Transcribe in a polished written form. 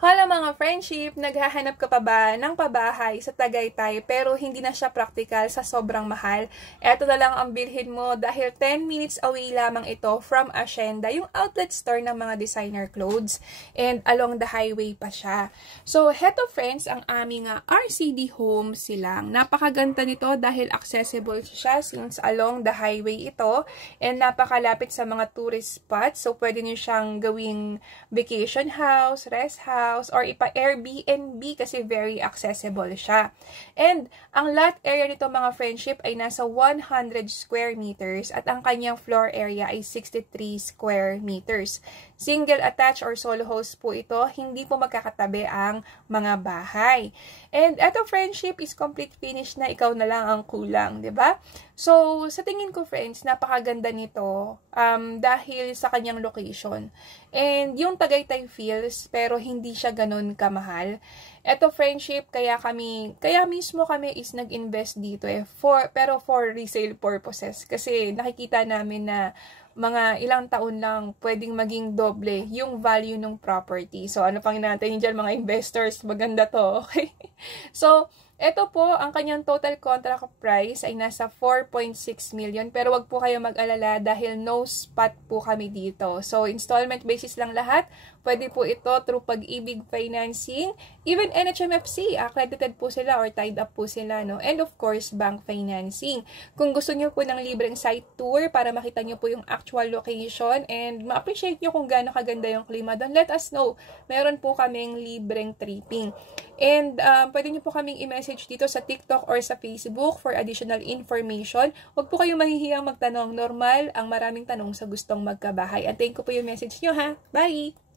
Hala mga friendship, naghahanap ka pa ba ng pabahay sa Tagaytay pero hindi na siya practical sa sobrang mahal? Eto na lang ang bilhin mo dahil 10 minutes away lamang ito from Hacienda, yung outlet store ng mga designer clothes. And along the highway pa siya. So, heto friends, ang aming RCD home silang. Napakaganda nito dahil accessible siya since along the highway ito. And napakalapit sa mga tourist spots. So, pwede niyo siyang gawing vacation house, rest house, or ipa-Airbnb kasi very accessible siya. And ang lot area nito mga friendship ay nasa 100 square meters at ang kanyang floor area ay 63 square meters. Single attached or solo host po ito, hindi po magkakatabi ang mga bahay. And eto friendship is complete finish na, ikaw na lang ang kulang, 'di ba? So, sa tingin ko friends, napakaganda nito dahil sa kanyang location. And yung Tagaytay feels pero hindi siya ganun kamahal. Eto friendship, kaya mismo kami is nag-invest dito pero for resale purposes kasi nakikita namin na mga ilang taon lang pwedeng maging doble yung value ng property. So, ano pang natin dyan mga investors? Maganda to, okay? So, ito po, ang kanyang total contract price ay nasa 4.6 million. Pero wag po kayo mag-alala dahil no spot po kami dito. So, installment basis lang lahat. Pwede po ito through Pag-ibig Financing. Even NHMFC, accredited po sila or tied up po sila, no? And of course, bank financing. Kung gusto nyo po ng libreng site tour para makita nyo po yung actual location and ma-appreciate nyo kung gaano kaganda yung klima doon, let us know. Meron po kaming libreng tripping. And pwede nyo po kaming i-message dito sa TikTok or sa Facebook for additional information. Huwag po kayong mahihiyang magtanong. Normal ang maraming tanong sa gustong magkabahay. Antayin ko po yung message nyo ha. Bye!